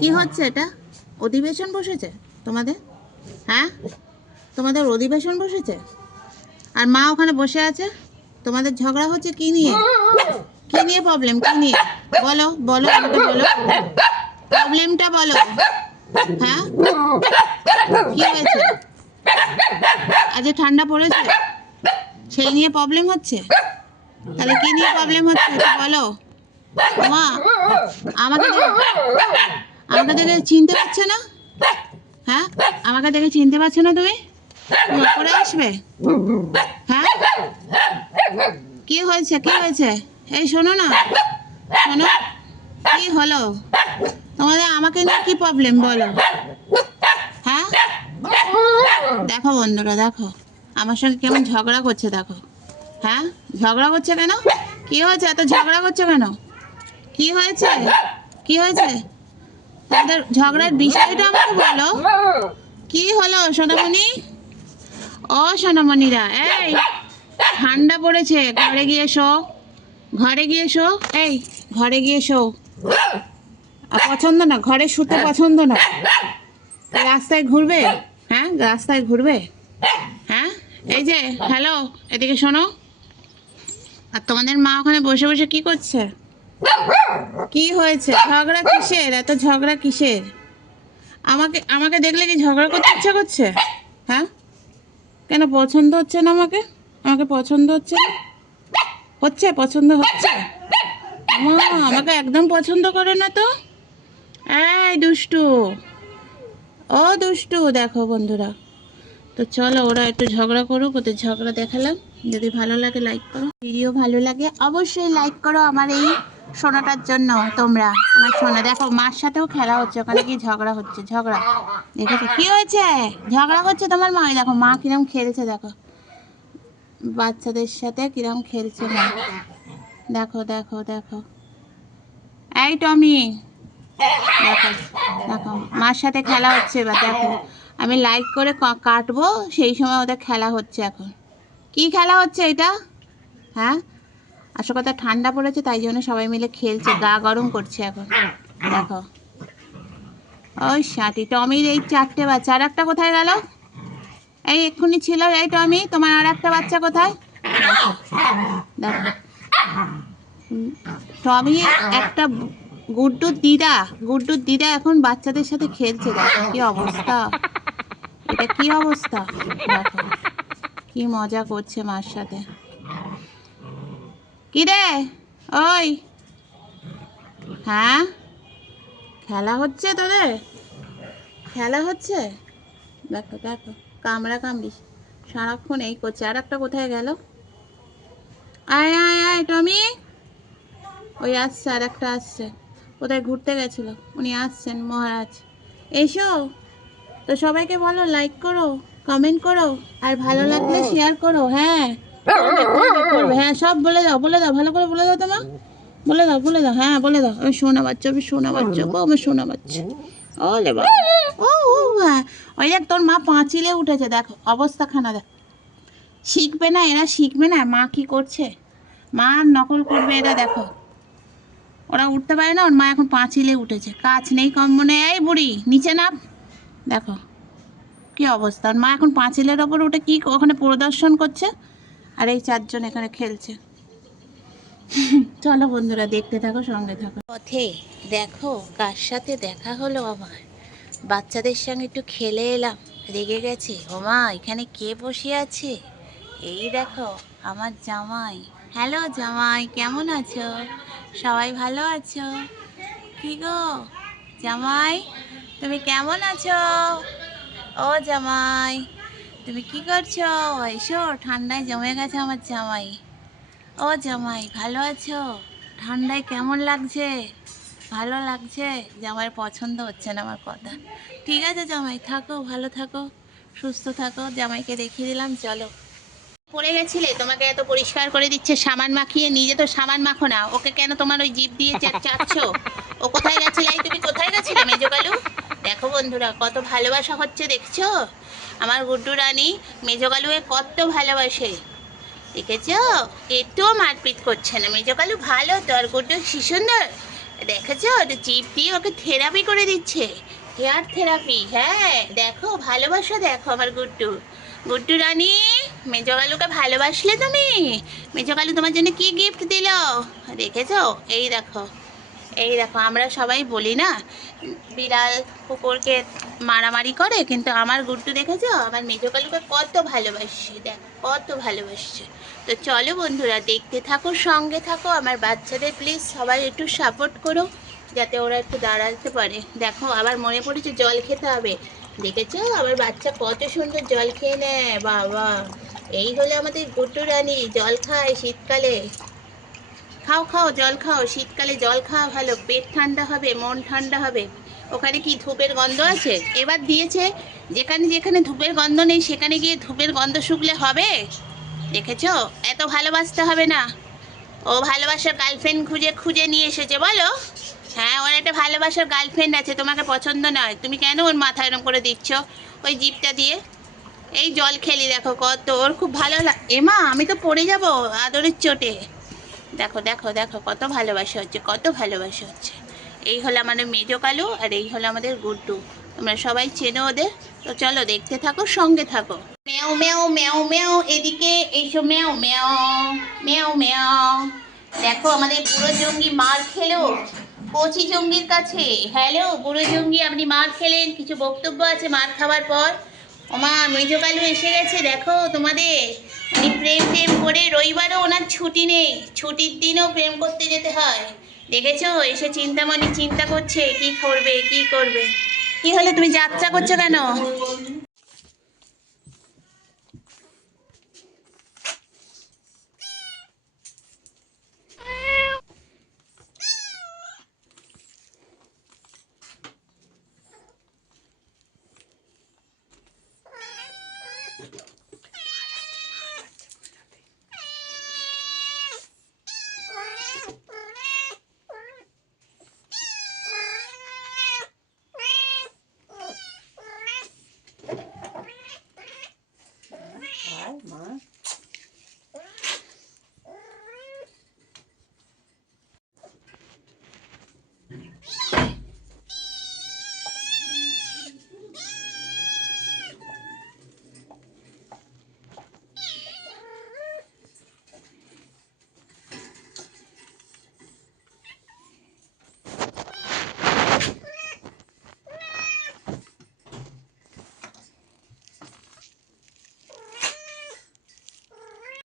কি হচ্ছে এটা? অধিবেশন বসেছে তোমাদের? হ্যাঁ, তোমাদের অধিবেশন বসেছে আর মা ওখানে বসে আছে। তোমাদের ঝগড়া হচ্ছে কি নিয়ে? কি নিয়ে প্রবলেম? কি নিয়ে বলো, বলো আমাকে, বলো প্রবলেমটা বলো। হ্যাঁ, কি হয়েছে? আজ ঠান্ডা পড়েছে সেই নিয়ে প্রবলেম হচ্ছে? তাহলে কি নিয়ে প্রবলেম হচ্ছে বলো মা। আমাকে আমাকে দেখে চিনতে পারছো না? হ্যাঁ, আমাকে দেখে চিনতে পারছো না? তুমি করে আসবে? হ্যাঁ, কি হয়েছে? কি হয়েছে? এই শোনো না, শোনো, কি হলো তোমাদের? আমাকে নিয়ে কি প্রবলেম বলো? হ্যাঁ, দেখো বন্ধুরা, দেখো আমার সঙ্গে কেমন ঝগড়া করছে, দেখো। হ্যাঁ, ঝগড়া করছে কেন? কি হয়েছে? এত ঝগড়া করছে কেন? কি হয়েছে? কি হয়েছে? তাদের ঝগড়ার বিষয়টা আমাকে বলো। কি হলো সোনামণি? ও সোনামণিরা, এই ঠান্ডা পড়েছে, ঘরে গিয়ে শো, ঘরে গিয়ে শো। এই ঘরে গিয়ে শো। পছন্দ না ঘরে শুতে? পছন্দ না? রাস্তায় ঘুরবে? হ্যাঁ, রাস্তায় ঘুরবে? হ্যাঁ, এই যে হ্যালো, এদিকে শোনো। আর তোমাদের মা ওখানে বসে বসে কি করছে? কি হয়েছে? ঝগড়া কিসের? এত ঝগড়া কিসের? আমাকে আমাকে দেখলে কি ঝগড়া করতে ইচ্ছা করছে? হ্যাঁ, কেন পছন্দ হচ্ছে না আমাকে? আমাকে পছন্দ হচ্ছে না? হচ্ছে? পছন্দ হচ্ছে? মা আমাকে একদম পছন্দ করে না তো। এই দুষ্টু, ও দুষ্টু, দেখো বন্ধুরা। তো চলো, ওরা একটু ঝগড়া করুক, ওদের ঝগড়া দেখালাম। যদি ভালো লাগে লাইক করো, ভিডিও ভালো লাগে অবশ্যই লাইক করো আমার এই সোনাটার জন্য। তোমরা আমার সোনা, দেখো মার সাথেও খেলা হচ্ছে, ওখানে কি ঝগড়া হচ্ছে? ঝগড়া দেখেছো? কি হয়েছে? ঝগড়া করছে তোমার মা। দেখো মা কিরম খেলছে, দেখো বাচ্চাদের সাথে কিরম খেলছে মা। দেখো দেখো দেখো, এই টমি, দেখো দেখো মার সাথে খেলা হচ্ছে। এবার দেখো আমি লাইক করে কাটবো, সেই সময় ওদের খেলা হচ্ছে। এখন কি খেলা হচ্ছে এটা? হ্যাঁ, আসল কথা ঠান্ডা পড়েছে, তাই জন্য সবাই মিলে খেলছে, গা গরম করছে এখন। দেখো ওই সাথী টমির এই 4টে বাচ্চা। আর একটা কোথায় গেল? এই এক্ষুনি ছিল এই টমি, তোমার আর একটা বাচ্চা কোথায়? দেখো দেখো টমি একটা গুড্ডুর দিদা, গুড্ডুর দিদা এখন বাচ্চাদের সাথে খেলছে। দেখো কি অবস্থা, এটা কি অবস্থা। দেখো কি মজা করছে মার সাথে। কি রে ওই? হ্যাঁ, খেলা হচ্ছে তোদের? খেলা হচ্ছে? দেখো দেখো কামড়া কামড়ি সারাক্ষণ এই করছে। আর একটা কোথায় গেল? আয় আয় আয় টমি, ওই আসছে, আর একটা আসছে। কোথায় ঘুরতে গেছিল, উনি আসছেন মহারাজ। এসো। তো সবাইকে বলো লাইক করো, কমেন্ট করো, আর ভালো লাগলে শেয়ার করো। হ্যাঁ করবে করবে করবে, হ্যাঁ সব বলে দাও, বলে দাও, ভালো করে বলে দাও তোমার, বলে দাও, বলে দাও, হ্যাঁ বলে দাও। আমি শোনা বাচ্চা, আমি শোনা বাচ্চা, আমি শোনা বাচ্চা। ওলে বাবা, ও ও হ্যাঁ, ওই দেখ তোর মা পাঁচিলে উঠেছে, দেখো অবস্থাখানা দেখ। শিখবে না এরা, শিখবে না। মা কি করছে, মা নকল করবে এরা। দেখো ওরা উঠতে পারে না, ওর মা এখন পাঁচিলে উঠেছে, কাজ নেই কম্ম নেই। এই বুড়ি নিচে নাম। দেখো কি অবস্থা, ওর মা এখন পাঁচিলের ওপর উঠে কি ওখানে পরিদর্শন করছে, আর এই 4জন এখানে খেলছে। চলো বন্ধুরা দেখতে থাকো, সঙ্গে থাকো। পথে দেখো কার সাথে দেখা হলো আমার। বাচ্চাদের সঙ্গে একটু খেলে এলাম, রেগে গেছে। ও মা, এখানে কে বসে আছে? এই দেখো আমার জামাই। হ্যালো জামাই, কেমন আছো? সবাই ভালো আছো? কি গো জামাই, তুমি কেমন আছো? ও জামাই, তুমি কি করছো? এসো, ঠান্ডায় জমে গেছে আমার জামাই। ও জামাই ভালো আছো? ঠান্ডায় কেমন লাগছে? ভালো লাগছে? জামাইয়ের পছন্দ হচ্ছে না আমার কথা। ঠিক আছে জামাই, থাকো, ভালো থাকো, সুস্থ থাকো। জামাইকে দেখিয়ে দিলাম। চলো। পড়ে গেছিলে, তোমাকে এত পরিষ্কার করে দিচ্ছে সাবান মাখিয়ে, নিজে তো সাবান মাখো না, ওকে কেন তোমার ওই জিভ দিয়ে চাটছো? ও কোথায় গেছিলে? এই তুমি কোথায় গেছিলে মেজোকালু? দেখো বন্ধুরা কত ভালোবাসা হচ্ছে, দেখছো আমার গুড্ডু রানী মেজোকালুকে কত ভালোবাসে। দেখেছো, একটু মারপিট করছে না। মেজো কালু ভালো তো, আর গুড্ডু কি সুন্দর। দেখেছো, একটু চিপ দিয়ে ওকে থেরাপি করে দিচ্ছে, হেয়ার থেরাপি। হ্যাঁ দেখো, ভালোবাসা দেখো আমার গুড্ডু। গুড্ডু রানী, মেজো কালুকে ভালোবাসলে তুমি? মেজো কালু তোমার জন্য কি গিফট দিল দেখেছো? এই দেখো, এই দেখো, আমরা সবাই বলি না বিড়াল কুকুরকে মারামারি করে, কিন্তু আমার গুড্ডু দেখেছো আমার মেজো কালুকে কত ভালোবাসছে, দেখ কত ভালোবাসছে। তো চলো বন্ধুরা, দেখতে থাকো, সঙ্গে থাকো। আমার বাচ্চাদের প্লিজ সবাই একটু সাপোর্ট করো, যাতে ওরা একটু দাঁড়াতে পারে। দেখো, আবার মনে পড়েছে জল খেতে হবে। দেখেছো আমার বাচ্চা কত সুন্দর জল খেয়ে নেয়, বাবা। এই হলো আমাদের গুড্ডু রানী, জল খায় শীতকালে। খাও খাও, জল খাও, শীতকালে জল খাওয়া ভালো, পেট ঠান্ডা হবে, মন ঠান্ডা হবে। ওখানে কি ধূপের গন্ধ আছে? এবার দিয়েছে, যেখানে যেখানে ধূপের গন্ধ নেই সেখানে গিয়ে ধূপের গন্ধ শুকলে হবে? দেখেছো, এত ভালোবাসতে হবে না। ও ভালোবাসার গার্লফ্রেন্ড খুঁজে খুঁজে নিয়ে এসেছে বলো। হ্যাঁ, ওর একটা ভালোবাসার গার্লফ্রেন্ড আছে, তোমাকে পছন্দ নয়, তুমি কেন ওর মাথা এরম করে দিচ্ছ ওই জিপটা দিয়ে? এই জল খেলি, দেখো কত ওর খুব ভালো এমা, আমি তো পড়ে যাব আদরের চোটে। দেখো দেখো দেখো, কত ভালোবাসা হচ্ছে, কত ভালোবাসা হচ্ছে। এই হলো আমাদের মেজো কালু, আর এই হলো আমাদের গুড্ডু। তোমরা সবাই চেনো ওদের। তো চলো দেখতে থাকো, সঙ্গে থাকো। ম্যাও ম্যাও ম্যাও ম্যাও, এদিকে এইসব, ম্যাও ম্যাও ম্যাও ম্যাও। দেখো আমাদের বুড়ো জঙ্গি মার খেলো কচি জঙ্গির কাছে। হ্যালো বুড়ো জঙ্গি, আপনি মার খেলেন, কিছু বক্তব্য আছে মার খাবার পর? ওমা, মেজো কালু এসে গেছে দেখো তোমাদের। উনি প্রেম টেম করে, রবিবারও ওনার ছুটি নেই, ছুটির দিনও প্রেম করতে যেতে হয়। দেখেছো, এসে চিন্তা করছে কি করবে কি করবে। কি হলো, তুমি যাত্রা করছো কেন?